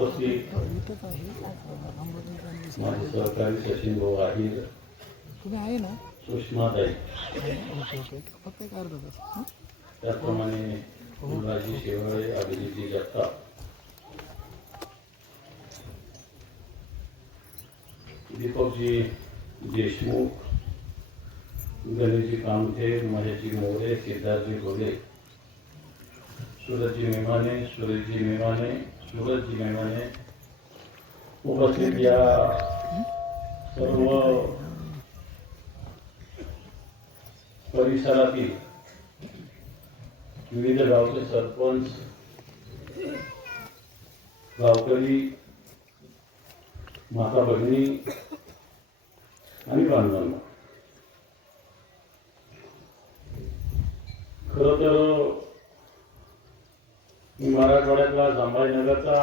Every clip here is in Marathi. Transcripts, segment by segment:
उपस्थित माझे सहकारी सचिन भाऊ आहिर तुम्ही आहे ना सुषमाताई? त्याचप्रमाणे फुलराजी शेवाळे अभिजितजी जगताप दीपकजी देशमुख गणेशजी कामथे महेशजी मोरे सिद्धार्थजी घोले सूरजजी मेमाने सुरेशजी मेमाने सूरजजी उपस्थित या. सर्व परिसरातील विविध गावचे सरपंच गावकरी माता भगिनी आणि बांधवांना. खर तर मराठवाड्यातला संभाजीनगरचा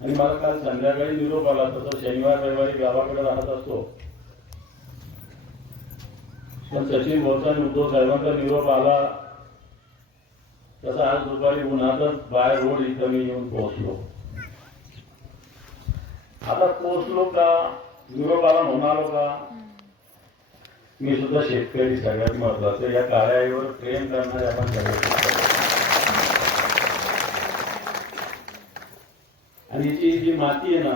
आणि मला काल संध्याकाळी निरोप आला तसं शनिवार रविवारी गावाकडे राहत असतो. पण सचिन भाऊचा उद्धव साहेबांचा निरोप आला. तसा आज दुपारी उन्हातच बाय रोड इथं मी येऊन पोहोचलो. आता पोहोचलो का? निरोप आला म्हणालो का? मी सुद्धा शेतकरी सगळ्यात महत्वाचं या कार्यावर प्रेम करणारे आपण सगळे. आणि ती जी माती आहे ना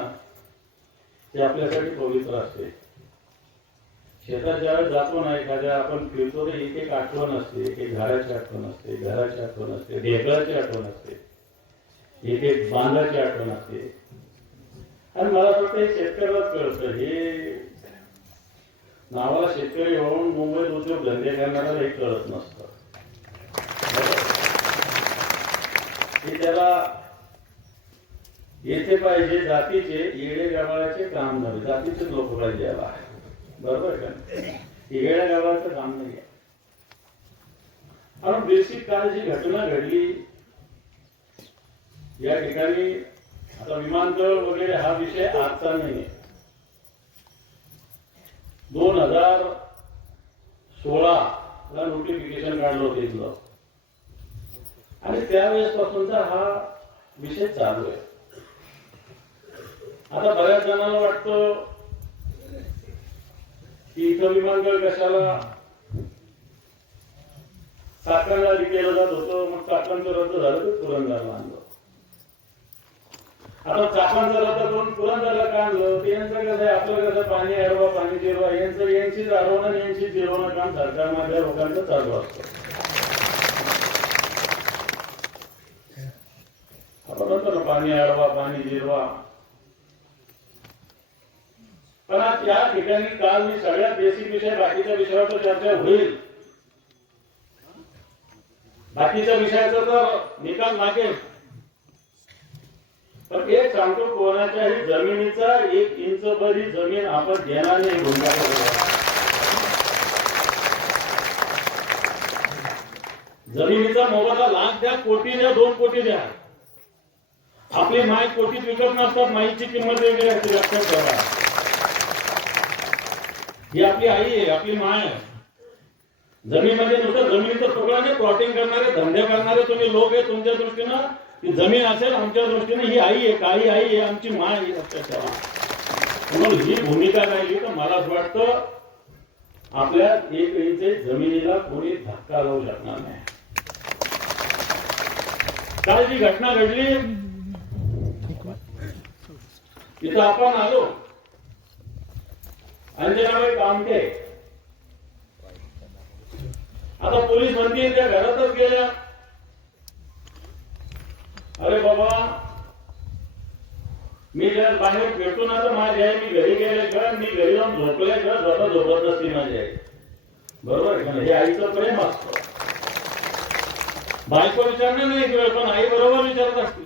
ती आपल्यासाठी पवित्र असते. शेतात ज्यावेळेस जातो ना एखाद्या आपण फिरतो तर एक एक आठवण असते एक एक घराची आठवण असते घराची आठवण असते ढेकळाची आठवण असते एक एक बांधाची आठवण असते. आणि मला वाटतं हे शेतकऱ्यालाच कळतं. हे नावाला शेतकरी होऊन मुंबईत उद्योग धंदे करणारा हे कळत नसतं. त्याला येथे पाहिजे जातीचे येडे गबाळाचे काम नव्हे जातीचे लोक पाहिजे याला. बरोबर का? येड्या गबाळाचं काम नाही आहे. कारण बेसिक काल जी घटना घडली या ठिकाणी आता विमानतळ वगैरे हा विषय आजचा नाही आहे. दोन हजार सोळा ला नोटिफिकेशन काढलं होतं इथलं. आणि त्यावेळेस पासूनचा हा विषय चालू आहे. आता बऱ्याच जणांना वाटतं की इथं विमानतळ कशाला चाकणला आधी केलं जात होतं मग चाकणचं रद्द झालं तर पुरंदरला आणलं. आता चाकांचं रद्द करून पुरंदरला का आणलं? ते यांचं कसं आहे? आपलं कसं पाणी अडवा पाणी जिरवा यांचं यांची अडवणं आणि यांची जिरवणं काम सरकारमधल्या लोकांचं चालू असतं. आपण म्हणतो ना पाणी अडवा पाणी जिरवा. पण आज या ठिकाणी काल मी सगळ्यात बेसिक विषय बाकीच्या विषयावर चर्चा होईल. बाकीच्या विषयाचा तर निकाल मागेल पण एक सांगतो कोणाच्याही जमिनीचा एक इंच भरी जमीन आपण घेणार नाही जमिनीचा मोबाईल लाख द्या कोटी द्या दोन कोटी द्या. आपली माय कोटीत विकत नसतात माईची किंमत वेगळी असते लक्षात ठेवा. ही आपली आई आहे आपली माय आहे. जमीनमध्ये नुसतं जमिनीचा तुकडा नाही प्लॉटिंग करणारे धंदे करणारे तुम्ही लोक आहे तुमच्या दृष्टीनं. ती जमीन असेल आमच्या दृष्टीने ही आई आहे काही आई आहे आमची माय आहे लक्षात म्हणून ही भूमिका राहिली तर मला असं वाटतं आपल्या एक जमिनीला कोणी धक्का लावू शकणार नाही. काल जी घटना घडली इथं आपण आलो. अंजनाबाई कामते आता पोलीस म्हणतील त्या घरातच गेल्या. अरे बाबा. मी जर बाहेर फिरतो ना तर माझी आई मी घरी गेले का? मी घरी जाऊन झोपले का? स्वतः झोपत नसती माझी आई. बरोबर हे आईचं प्रेम असतं. बायको विचारणं नाही एक पण आई बरोबर विचारत असते.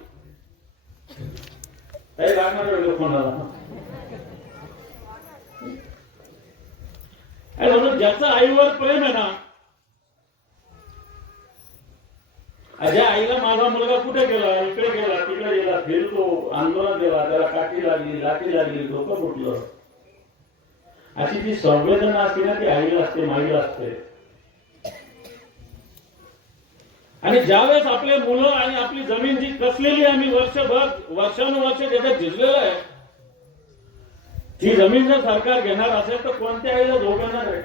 काही लागणार कोणाला? आणि म्हणून ज्याचं आईवर प्रेम आहे ना ज्या आईला माझा मुलगा कुठे गेला? इकडे गेला तिकडे गेला फिरतो आंदोलन गेला त्याला काठी लागली लाठी लागली डोकं फुटलं. अशी जी संवेदना असते ना ती आईला असते माईला असते. आणि ज्यावेळेस आपले मुलं आणि आपली जमीन जी कसलेली आहे आम्ही वर्षभर वर्षानुवर्ष त्याच्यात झिजलेलं आहे ही जमीन जर सरकार घेणार असेल तर कोणत्या आईला धोकाणार आहे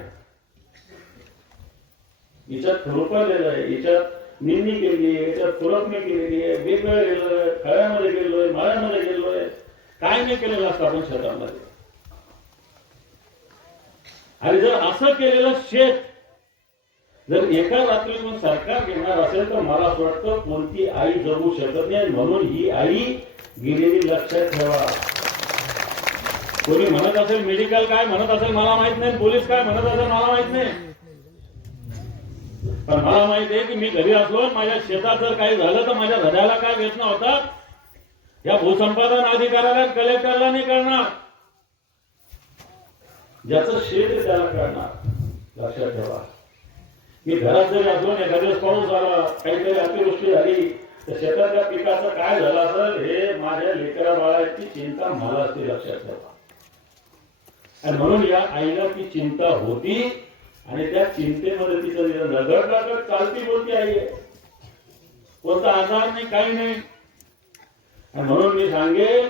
हिच्यात खुरपलेलं आहे हिच्यात निंदी केली आहे याच्यात खुरपणी केलेली आहे वेगवेगळं गेलेलं आहे खळ्यामध्ये गेलोय मळ्यामध्ये गेलोय काय नाही केलेलं असतं आपण शेतामध्ये. आणि जर असं केलेलं शेत जर एका रात्रीतून सरकार घेणार असेल तर मला असं वाटतं कोणती आई जगू शकत नाही म्हणून ही आई गेलेली लक्षात ठेवा. कोणी म्हणत असेल मेडिकल काय म्हणत असेल मला माहीत नाही पोलीस काय म्हणत असेल मला माहीत नाही. पण मला माहीत आहे की मी घरी असलो माझ्या शेतात जर काही झालं तर माझ्या हृदयाला काय वेदना होतात? या भूसंपादन अधिकाऱ्याला कलेक्टरला नाही करणार ज्याचं शेत त्याला करणार लक्षात ठेवा. मी घरात जरी असलो एखाद्या वेळेस पाऊस आला काहीतरी अतिवृष्टी झाली तर शेतातल्या पिकाचं काय झालं असेल हे माझ्या लेकरा बाळाची चिंता मला असते लक्षात ठेवा. आणि म्हणून या आईला ती चिंता होती आणि त्या चिंतेमध्ये तिचं रगड रगड चालती बोलती आई. आहे कोणता आजार नाही काही नाही. आणि म्हणून मी सांगेल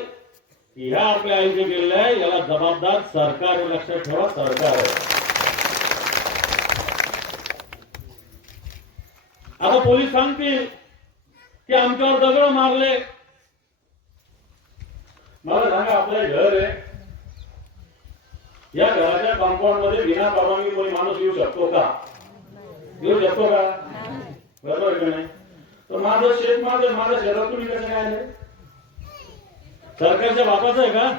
की ह्या आपल्या आईचे गेलेल्या आहे याला जबाबदार सरकार लक्षात ठेवा सरकार आहे. आता पोलीस सांगतील की आमच्यावर दगड मारले. मला सांगा आपलं घर आहे. या घराच्या कंपाऊंडमध्ये विना परवानगी कोणी माणूस येऊ शकतो का? येऊ शकतो का? बरोबर आहे का नाही? तर माझं शेत माझं माझ्या शेतात तुम्ही कसं काय आले सरकारच्या बापाचं आहे का?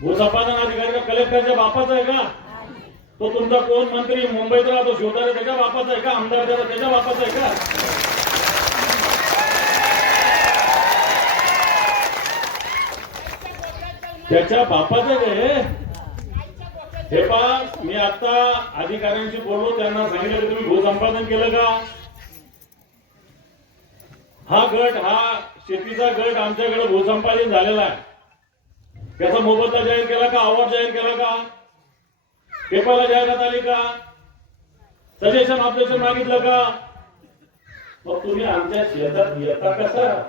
भूसंपादन अधिकारी का कलेक्टरच्या बापाचं आहे का? तो तुमचा कोण मंत्री? मुंबईत राहतो शिवतारे त्याच्या बापाचा आहे का? आमदार त्याला त्याच्या बापाचा आहे का? त्याच्या बापाचा आहे. हे पहा मी आता अधिकाऱ्यांशी बोललो त्यांना सांगितलं की तुम्ही भूसंपादन केलं का? हा गट हा शेतीचा गट आमच्याकडे भूसंपादन झालेला आहे. त्याचा मोबदला जाहीर केला का? अवॉर्ड जाहीर केला का? पेपरला जाहिरात आली का? सजेशन ऑब्जेक्शन मागितलं का? मग तुम्ही आमच्या शेतात येता कसा?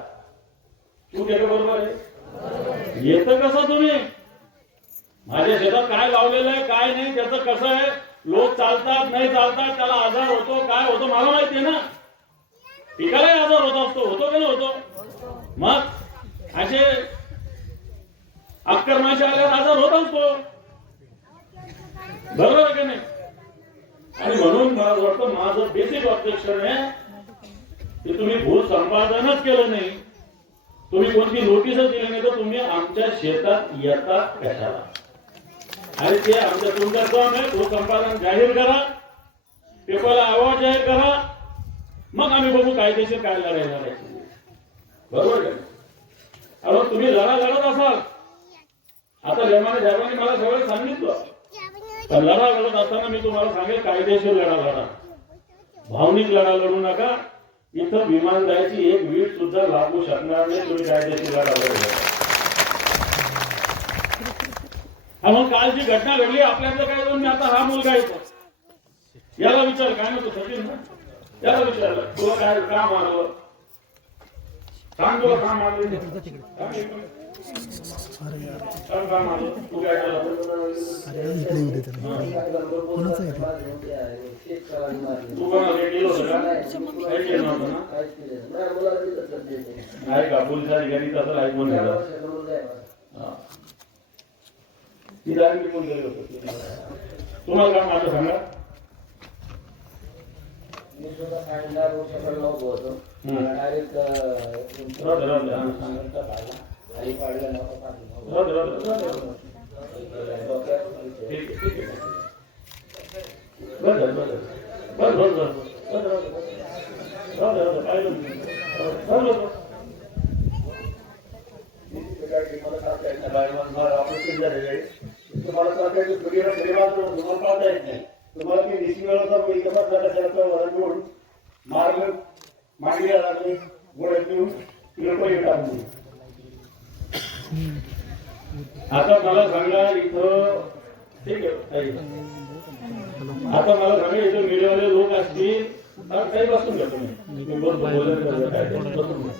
तू त्याच्या बरोबर आहे? येतं कसा तुम्ही? माझ्या शेतात काय लावलेलं आहे काय नाही त्याचं कसं आहे? लोक चालतात नाही चालतात त्याला आजार होतो काय होतो मला माहिती आहे ना. पिकालाही आजार होत असतो होतो की नाही होतो? मग असे आक्रमाशी आल्यावर आजार होत असतो. बरोबर की नाही? आणि म्हणून मला वाटतं माझं बेसिक ऑब्जेक्शन आहे की तुम्ही भूसंपादनच केलं नाही. तुम्ही कोणती नोटीसच दिली नाही तर तुम्ही आमच्या शेतात येता कशाला? आणि ते आमच्या तुमचं काम आहे. भूसंपादन जाहीर करा. पेपरला अवॉर्ड जाहीर करा. मग आम्ही बघू कायदेशीर काय लढायला बरोबर अरे अहो तुम्ही लढा लढत असाल. आता जमाने जमाने मला सगळं सांगितलं. तर लढा लढत असताना मी तुम्हाला सांगेल कायदेशीर लढा लढा. भावनिक लढा लढू नका. इथं विमान जायची एक वीट सुद्धा लागू शकणार नाही. तुम्ही कायदेशीर लढा लढू हा मग काल जी घटना घडली आपल्यातलं काय दोन मी आता हा मुलगा येतो. याला विचार काय नव्हतं सचिन? ना याला विचारलं तुला काय का मारलं? सांग तुला का मारलं? सांग इकडे. मारलं? तू काय तू कोणाला काही होतं का? आहे का? पोलीस अधिकारी तसं ऐकून घेतात हा. ती जागी निघून गेली तुम्हाला काय माझं सांगा मी सुद्धा सांगितलं रोड सकाळी नव्हतं होतो हम्म. डायरेक्ट दे, राहू दे, हा. खाली पाडलं नव्हतं. डोक्यात आहे. बरं बरं. बरं, बरं, बरं. बरं, राहू दे, राहू दे. राहू दे, राहू दे, पाहिलं मी. राहू दे, राहू दे. मला सांगायचं बाहेर मला ऑपरेशन झालेलं आहे तुम्हाला सांगायचं तुम्हाला प्रेमात तुम्हाला पाहता येत नाही तुम्हाला मी दिशी वेळा मी कसा झाला त्याचा वरण घेऊन मार्ग मांडीला लागले गोळ्या पिऊन रुपये टाकून आता मला सांगा इथं ठीक आहे ताई. आता मला सांगा इथं मीडियावाले लोक असतील तर काही बसून घ्या तुम्ही मी बोलतो, बोलायला काय काय ते बसून घ्या.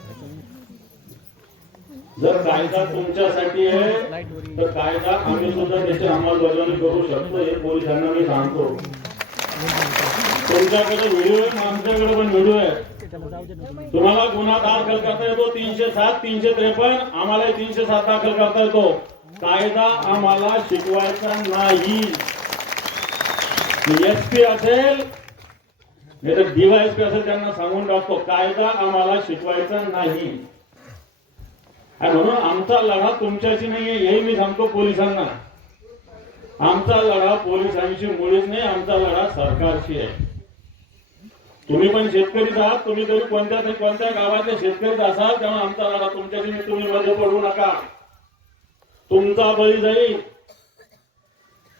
जर कायदा तुमच्यासाठी आहे तर कायदा आम्ही सुद्धा त्याची अंमलबजावणी करू शकतो हे पोलिसांना मी सांगतो. तुमच्याकडे व्हिडिओ आहे आमच्याकडे पण व्हिडिओ आहे. तुम्हाला गुन्हा दाखल करता येतो तीनशे सात तीनशे त्रेपन्न आम्हाला तीनशे सात दाखल करता येतो. कायदा आम्हाला शिकवायचा नाही. एस पी असेल नाही तर डीवायएसपी असेल त्यांना सांगून टाकतो कायदा आम्हाला शिकवायचा नाही. म्हणून आमचा लढा तुमच्याशी नाहीये हे मी सांगतो पोलिसांना. आमचा लढा पोलिसांशी मुळीच नाही आमचा लढा सरकारशी आहे. तुम्ही पण शेतकरीच आहात तुम्ही तरी कोणत्या तरी कोणत्या गावातले शेतकरीच असाल तेव्हा आमचा लढा तुमच्याशी तुम्ही मध्ये पडू नका. तुमचा बळी जाईल.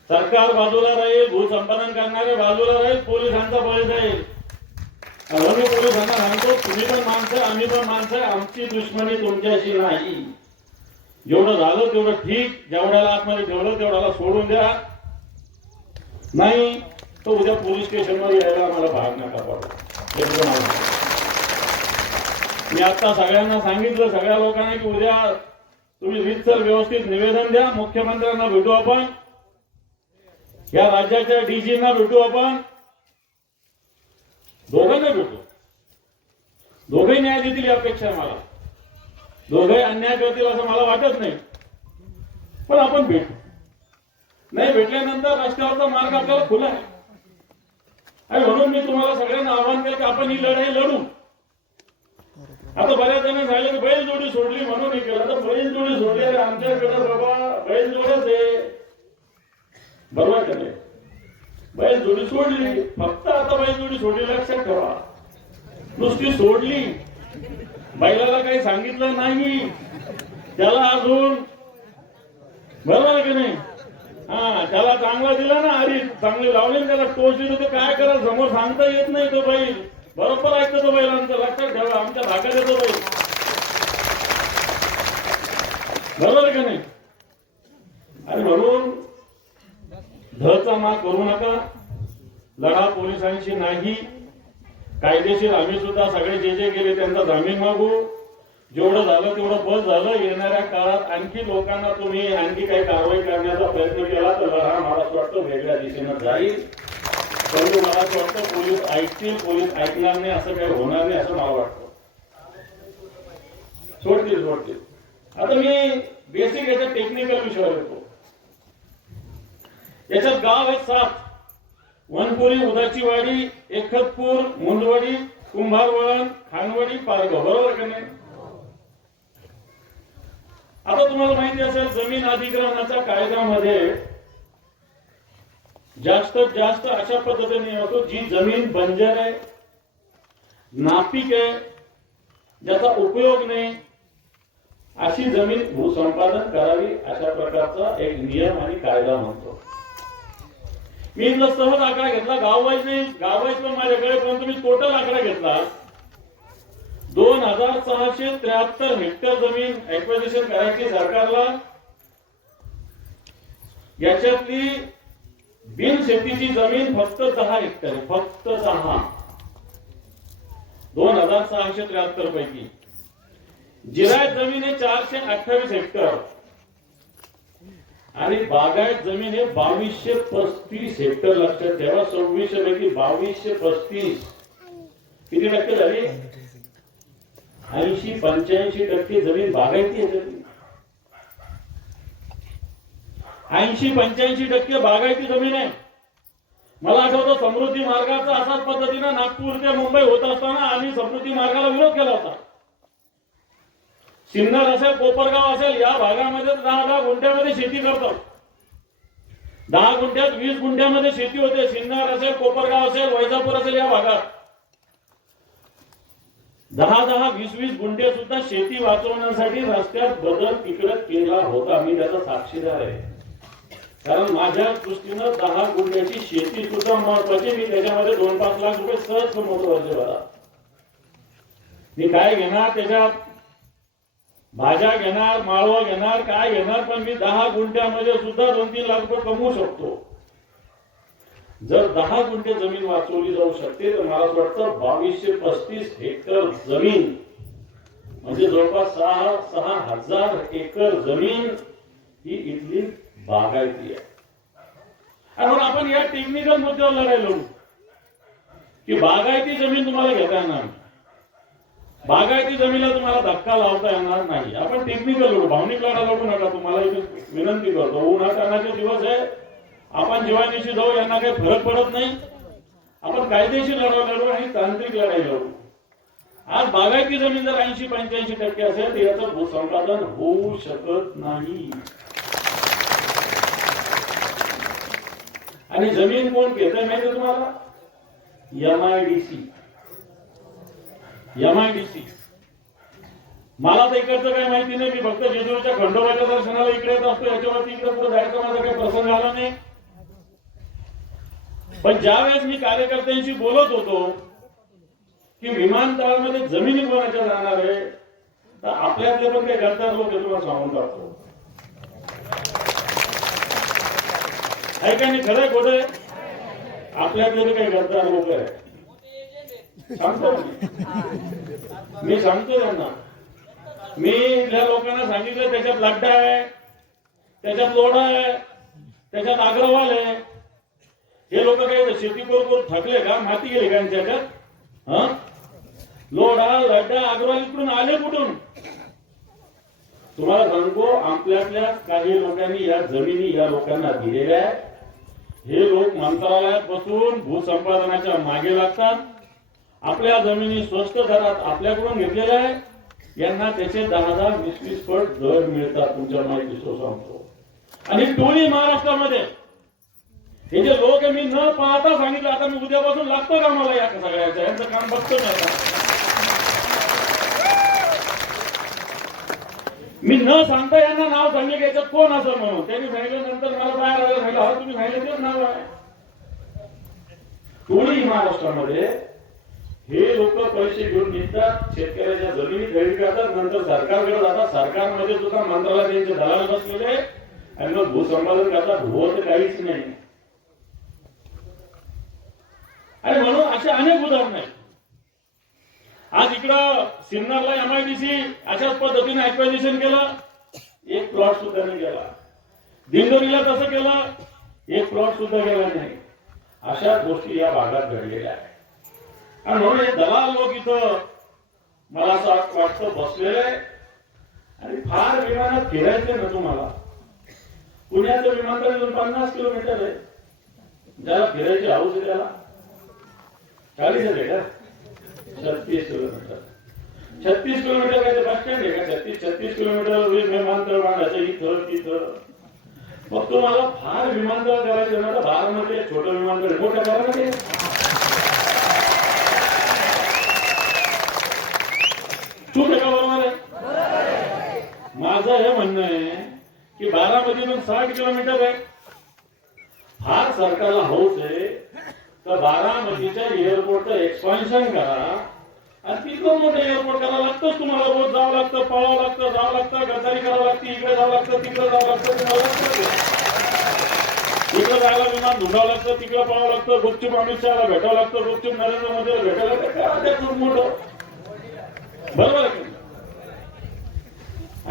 सरकार बाजूला राहील भूसंपादन करणारे बाजूला राहील पोलिसांचा बळी जाईल. म्हणून मी पोलिसांना सांगतो तुम्ही पण माणसं आम्ही पण माणसं आमची दुश्मनी तुमच्याशी नाही. जेवढं झालं तेवढं ठीक जेवढ्याला आतमध्ये ठेवलं तेवढ्याला सोडून द्या. नाही तो उद्या पोलीस स्टेशनमध्ये यायला आम्हाला भाग नका पडतो मी आता सगळ्यांना सांगितलं सगळ्या लोकांना की उद्या तुम्ही रितसर व्यवस्थित निवेदन द्या. मुख्यमंत्र्यांना भेटू आपण. या राज्याच्या डीजींना भेटू आपण. दोघांना भेटू. दोघे न्याय देतील ही अपेक्षा मला. दोघे अन्याय करतील असं मला वाटत नाही. पण आपण भेटू. नाही भेटल्यानंतर रस्त्यावरचा मार्ग आपल्याला खुला आहे. आणि म्हणून मी तुम्हाला सगळ्यांना आव्हान केलं की आपण ही लढाई लढू. आता बऱ्याच जण झाले की बैल जोडी सोडली म्हणून हे केलं. आता बैल जोडी सोडली आणि आमच्याकडे बाबा बैल जोडच आहे. बरोबर का नाही? बैल जोडी सोडली. फक्त आता बैल जोडी सोडली. लक्षात ठेवा. नुसती सोडली. बैलाला काही सांगितलं नाही. त्याला अजून बरोबर की नाही? हा त्याला चांगला दिला ना अरे चांगले लावले ना त्याला टोच दिलं तर काय करा समोर सांगता येत नाही तो बैल बरोबर ऐकतो तो बैलांचं लक्षात ठेवा आमच्या भागात येतो बैल बरोबर आहे का नाही? आणि म्हणून धचा माग करू नका. लढा पोलिसांशी नाही. कायदेशीर आम्ही सुद्धा सगळे जे जे गेले त्यांचा जामीन मागू. जेवढं झालं तेवढं बस झालं. येणाऱ्या काळात आणखी लोकांना तुम्ही आणखी काही कारवाई करण्याचा प्रयत्न केला तर लढा मला असं वाटतं वेगळ्या दिशेनं जाईल. परंतु मला असं वाटतं पोलीस ऐकतील पोलीस ऐकणार नाही असं काही होणार नाही असं मला वाटतं. सोडतील सोडतील. आता मी बेसिक याच्या टेक्निकल विषयावर येतो. याच्यात गाव आहे सात. वनपुरी उदाची वाडी एकतपूर कुंभार वळण खानवाडी पारगाव. बरोबर का नाही? आता तुम्हाला माहिती असेल जमीन अधिग्रहणाच्या कायद्यामध्ये जास्त जास्त अशा पद्धतीने होतो जी जमीन बंजर आहे नापीक आहे ज्याचा उपयोग नाही अशी जमीन भूसंपादन करावी अशा प्रकारचा एक नियम आणि कायदा म्हणतो. मी सहज आकडा घेतला गाववाईज नाही गाववाईज पण माझ्याकडे पण तुम्ही टोटल आकडा घेतला. दोन हजार सहाशे त्र्याहत्तर हेक्टर जमीन ऍक्विजिशन करायची सरकारला. याच्यातली बिनशेतीची जमीन फक्त दहा हेक्टर फक्त दहा. दोन हजार सहाशे त्र्याहत्तर पैकी. जिरायत जमीन हे चारशे अठ्ठावीस हेक्टर. आणि बागायत जमीन आहे बावीसशे पस्तीस हेक्टर लक्षात ठेवा. सव्वीसशे पैकी बावीसशे पस्तीस. किती टक्के झाली? ऐंशी पंच्याऐंशी टक्के जमीन बागायती आहे ऐंशी पंच्याऐंशी टक्के बागायती जमीन आहे. मला आठवतं समृद्धी मार्गाचा असाच पद्धतीनं नागपूर ते मुंबई होत असताना आम्ही समृद्धी मार्गाला विरोध केला होता. सिन्नर असेल कोपरगाव असेल या भागामध्ये दहा दहा गुंठ्यामध्ये शेती करतात. दहा गुंठ्यात वीस गुंठ्यामध्ये शेती होते. सिन्नर असेल कोपरगाव असेल वैजापूर असेल या भागात. दहा दहा वीस वीस गुंठे सुद्धा शेती वाचवण्यासाठी रस्त्यात बदल तिकडे केला होता. मी त्याचा साक्षीदार आहे. कारण माझ्या दृष्टीनं दहा गुंठ्याची शेती सुद्धा महत्वाची. मी त्याच्यामध्ये दोन पाच लाख रुपये सहज कमवतो वर्षभरात मी काय घेणार त्याच्यात? भाज्या घेणार माळवा घेणार काय घेणार पण मी दहा गुंठ्यामध्ये सुद्धा दोन तीन लाख रुपये कमवू शकतो जर दहा गुंठे जमीन वाचवली जाऊ शकते तर मला असं वाटतं बावीसशे पस्तीस हेक्टर जमीन म्हणजे जवळपास सहा सहा हजार एकर जमीन ही इथली बागायती आहे आणि म्हणून आपण या टेक्निकल मुद्द्यावर लढाई लढू की बागायती जमीन तुम्हाला घेता येणार नाही. बागायती जमिनीला तुम्हाला धक्का लावता येणार नाही. आपण टेक्निकल लढू भावनिक लढा लढू नका. तुम्हाला इथे विनंती करतो. उन्हातानाचे दिवस आहे. आपण जीवानिशी जाऊ यांना काही फरक पडत नाही. आपण कायदेशीर लढा लढू आणि तांत्रिक लढाई लढू. आज बागायती जमीन जर ऐंशी पंच्याऐंशी टक्के असेल तर याचं भूसंपादन होऊ शकत नाही. आणि जमीन कोण घेत माहिती तुम्हाला? M I D C MIDC मला तर इकडचं काही माहिती नाही मी फक्त जेजुरीच्या खंडोबाच्या दर्शनाला इकडे येत असतो याच्यावरती इकडे कुठे जायचं माझा काही प्रसंग आला नाही. पण ज्यावेळेस मी कार्यकर्त्यांशी बोलत होतो की विमानतळामध्ये जमिनी कोणाच्या जाणार आहे तर आपल्यातले पण काही घरदार लोक तुम्हाला सांगून टाकतो. ऐका नाही खरंय खोट आहे? आपल्यातले काही गद्दार लोक आहे सांगतो मी. सांगतो त्यांना मी ज्या लोकांना सांगितलं त्याच्यात लड्डा आहे त्याच्यात लोढा आहे त्याच्यात अग्रवाल आहे. हे लोक काय शेती करू थकले का? माती गेली का त्याच्यात हा? लोढा लड्डा अग्रवाल इकडून आले कुठून? तुम्हाला सांगतो आपल्यातल्या काही लोकांनी या जमिनी या लोकांना दिलेल्या आहेत. हे लोक मंत्रालयात बसून भूसंपादनाच्या मागे लागतात. आपल्या जमिनी स्वस्त दरात आपल्याकडून घेतलेल्या आहे. यांना त्याचे दहा दहा वीस वीस पट दर मिळतात तुमच्या माहिती सांगतो. आणि टोळी महाराष्ट्रामध्ये हे जे लोक मी न पाहता सांगितलं आता मी उद्यापासून लागतो का मला या सगळ्याचं? यांचं काम बघतो मी मी न सांगता यांना नाव सांगितलं याच्यात कोण असं म्हणून? त्यांनी सांगितलं नंतर मला बाहेर आलं सांगितलं हा तुम्ही सांगितलं तेच नाव आहे. टोळी महाराष्ट्रामध्ये हे लोक पैसे घेऊन निघतात शेतकऱ्याच्या जमिनी खरेदी करतात नंतर सरकारकडे जातात. सरकारमध्ये सुद्धा मंत्रालयात त्यांचे दलाल बसलेले आणि मग भूसंपादन करतात होत काहीच नाही. आणि म्हणून असे अनेक उदाहरण आहेत. आज इकडं सिन्नरला एमआयडीसी अशाच पद्धतीने ऍक्वायझेशन केलं. एक प्लॉट सुद्धा नाही गेला. दिंडोरीला तसं केलं. एक प्लॉट सुद्धा गेला नाही. अशा गोष्टी या भागात घडलेल्या आहेत. आणि म्हणून हे दलाल लोक इथं मला असं वाटतं बसलेले आहे आणि फार विमानात फिरायचं ना तुम्हाला. पुण्याचं विमानतळ इथून पन्नास किलोमीटर आहे. ज्याला फिरायची हाऊस आहे त्याला. चाळीस आहे का? छत्तीस किलोमीटर. छत्तीस किलोमीटर काय ते बस स्टँड आहे का? छत्तीस छत्तीस किलोमीटर विमानतळ बांधायचं इथं तिथं मग तुम्हाला फार विमानतळ करायचं ना तर बारामध्ये छोटं विमानतळ मोठ्या मोठं करा ना ते चूक का बरोबर आहे? माझं हे म्हणणं आहे की बारामतीतून साठ किलोमीटर आहे. फार सरकारला हौस आहे. तर बारामतीच्या एअरपोर्टचं एक्सपान्शन करा. आणि तिथं मोठं एअरपोर्ट करावं लागतंच तुम्हाला रोज जावं लागतं पळावं लागतं जावं लागतं गद्दारी करावं लागते इकडे जावं लागतं तिकडे जावं लागतं तुम्हाला लागतं इकडे जायला विमान धुंडावं लागतं तिकडे पळावं लागतं गुपचूप अमित शहाला भेटावं लागतं गुपचूप नरेंद्र मोदीला भेटावं लागतं. काय खूप मोठं. बरोबर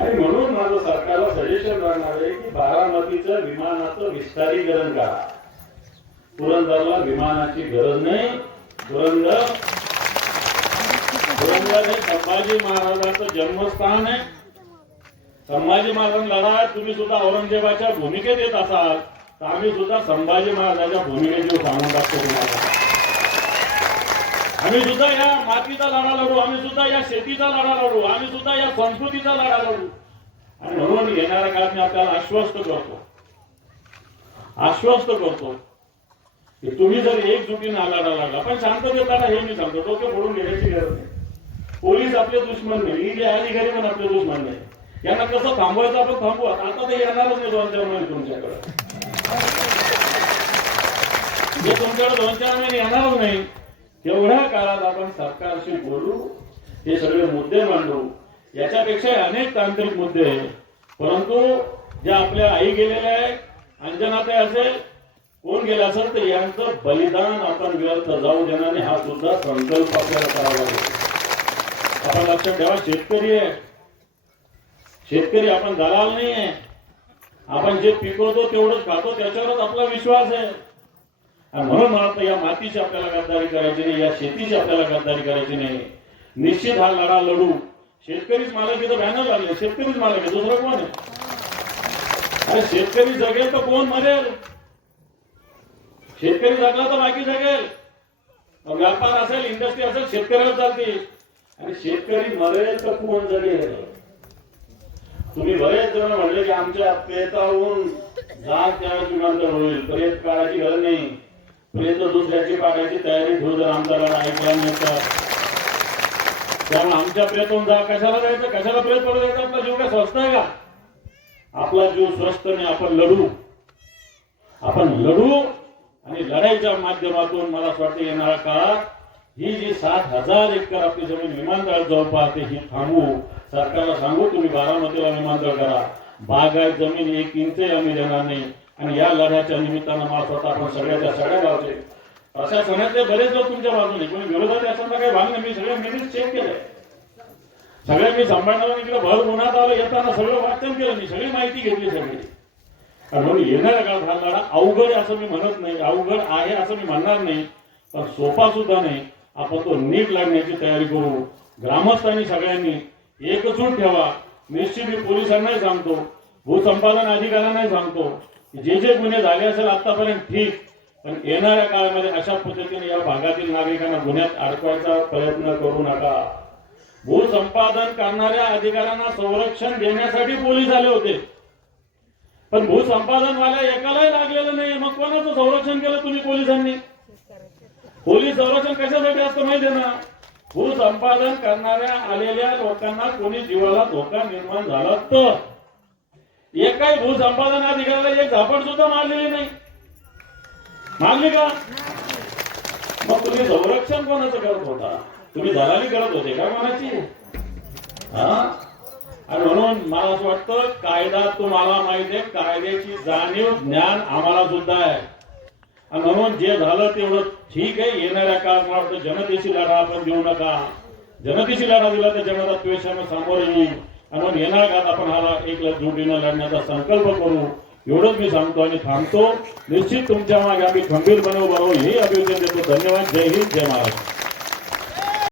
आणि म्हणून माझं सरकारला सजेशन राहणार आहे की बारामतीचं विमानाचं विस्तारीकरण करा. पुरंदरला विमानाची गरज नाही. पुरंदर पुरंदर हे संभाजी महाराजांचं जन्मस्थान आहे. संभाजी महाराज लढा तुम्ही सुद्धा औरंगजेबाच्या भूमिकेत येत असाल. तर आम्ही सुद्धा संभाजी महाराजांच्या येऊ सांगून टाकतो तुम्हाला. आम्ही सुद्धा या मातीचा लढा लढू आम्ही सुद्धा या शेतीचा लढा लढू आम्ही सुद्धा या संस्कृतीचा लढा लढू. आणि म्हणून येणाऱ्या काळात मी आपल्याला आश्वस्त करतो. आश्वस्त करतो. की तुम्ही जर एकजुटीने लढा लागला पण शांत हे मी सांगतो डोके फोडून घेण्याची गरज नाही. पोलीस आपले दुश्मन नाही इथे अधिकारी पण आपले दुश्मन नाही. यांना कसं थांबवायचं आपण थांबू आता ते येणारच नाही दोन चार महिने तुमच्याकडे. तुमच्याकडे दोन चार महिने येणारच नाही. तेवढ्या काळात आपण सरकारशी बोलू हे सगळे मुद्दे मांडू. याच्यापेक्षा अनेक तांत्रिक मुद्दे आहेत. परंतु ज्या आपल्या आई गेलेल्या आहे अंजनाताई असेल कोण गेले असेल तर यांचं बलिदान आपण व्यर्थ जाऊ देणार नाही हा सुद्धा संकल्प आपल्याला करावा लागेल. आपण लक्षात ठेवा शेतकरी आहे. शेतकरी आपण दलाल नाही आहे आपण जे पिकवतो तेवढंच खातो त्याच्यावरच आपला विश्वास आहे. म्हणून मला या मातीची आपल्याला गद्दारी करायची नाही या शेतीची आपल्याला गद्दारी करायची नाही. निश्चित हा लढा लढू. शेतकरीच मालक इथं बॅनर लागले. शेतकरीच मालक आहे दुसरं कोण आहे? अरे शेतकरी जगेल तर कोण मरेल? शेतकरी जगला तर बाकी जगेल. मग व्यापार असेल इंडस्ट्री असेल शेतकऱ्याला चालतील. आणि शेतकरी मरेल तर कोण जगेल? तुम्ही बरेच जण म्हणले की आमच्या पेताहून जात त्या जुगांतर होईल बरेच काळाची गरज नाही. प्रेत दुसऱ्याची काढायची तयारी ठेवू जर आमदाराला ऐकल्या नसतात आमच्या प्रयत्न जा कशाला जायचं? कशाला प्रयत्न पडू द्यायचं? आपला जीव काय स्वस्त आहे का? आपला जीव स्वस्त नाही आपण लढू. आपण लढू आणि लढाईच्या माध्यमातून मला असं वाटतं येणारा काळात ही जी सात हजार एकर आपली जमीन विमानतळ जवळ पाहते ही थांबू. सरकारला सांगू तुम्ही बारामतीला विमानतळ करा. बागायत जमीन एक इंचही आम्ही देणार नाही. आणि या लढ्याच्या निमित्तानं मला स्वतः आपण सगळ्याच्या सगळ्या गावचे प्रशासनातले बरेच लोक तुमच्या बाजूने कोणी विरोधाचे असताना काही भाग नाही मी सगळ्या मिनिट चेक केलंय. सगळे मी सांभाळणार इकडे भर उन्हात आलं येताना सगळं वाचन केलं मी सगळी माहिती घेतली सगळी. म्हणून येणाऱ्या काळात हा लढा अवघड आहे असं मी म्हणत नाही अवघड आहे असं मी म्हणणार नाही पण सोपा सुद्धा नाही. आपण तो नीट लागण्याची तयारी करू. ग्रामस्थांनी सगळ्यांनी एकजूट ठेवा. निश्चित मी पोलिसांनाही सांगतो भूसंपादन अधिकाऱ्यांनाही सांगतो. जे जे गुन्हे झाले असेल आतापर्यंत ठीक पण येणाऱ्या काळामध्ये अशा पद्धतीने या भागातील नागरिकांना गुन्ह्यात अडकवायचा प्रयत्न करू नका. भूसंपादन करणाऱ्या अधिकाऱ्यांना संरक्षण देण्यासाठी पोलीस आले होते. पण भूसंपादनवाल्या एकालाही लागलेलं नाही मग कोणाचं संरक्षण केलं तुम्ही पोलिसांनी? पोलीस संरक्षण कशासाठी असतं माहिती आहे ना? भूसंपादन करणाऱ्या आलेल्या लोकांना कोणी जीवाला धोका निर्माण झाला तर. एकाही भूसंपादन अधिकाऱ्याला एक झापड सुद्धा मारलेली नाही. मारली का? मग तुम्ही संरक्षण कोणाचं करत होता? तुम्ही दलाली करत होते का कोणाची? हा? आणि म्हणून मला असं वाटतं कायदा तुम्हाला माहिती आहे कायद्याची जाणीव ज्ञान आम्हाला सुद्धा आहे. आणि म्हणून जे झालं तेवढं ठीक आहे. येणाऱ्या काळात मला वाटतं जनतेशी लढा आपण देऊ नका. जनतेशी लढा दिला तर जनता द्वेषानं सामोरे येईल. म्हणून येणाऱ्या काळात आपण हा एक जोडीनं लढण्याचा संकल्प करू. एवढंच मी सांगतो आणि थांबतो. निश्चित तुमच्या मागे आम्ही खंबीरपणे उभं बरोबर हे अभियोजन देतो. धन्यवाद. जय हिंद. जय महाराष्ट्र.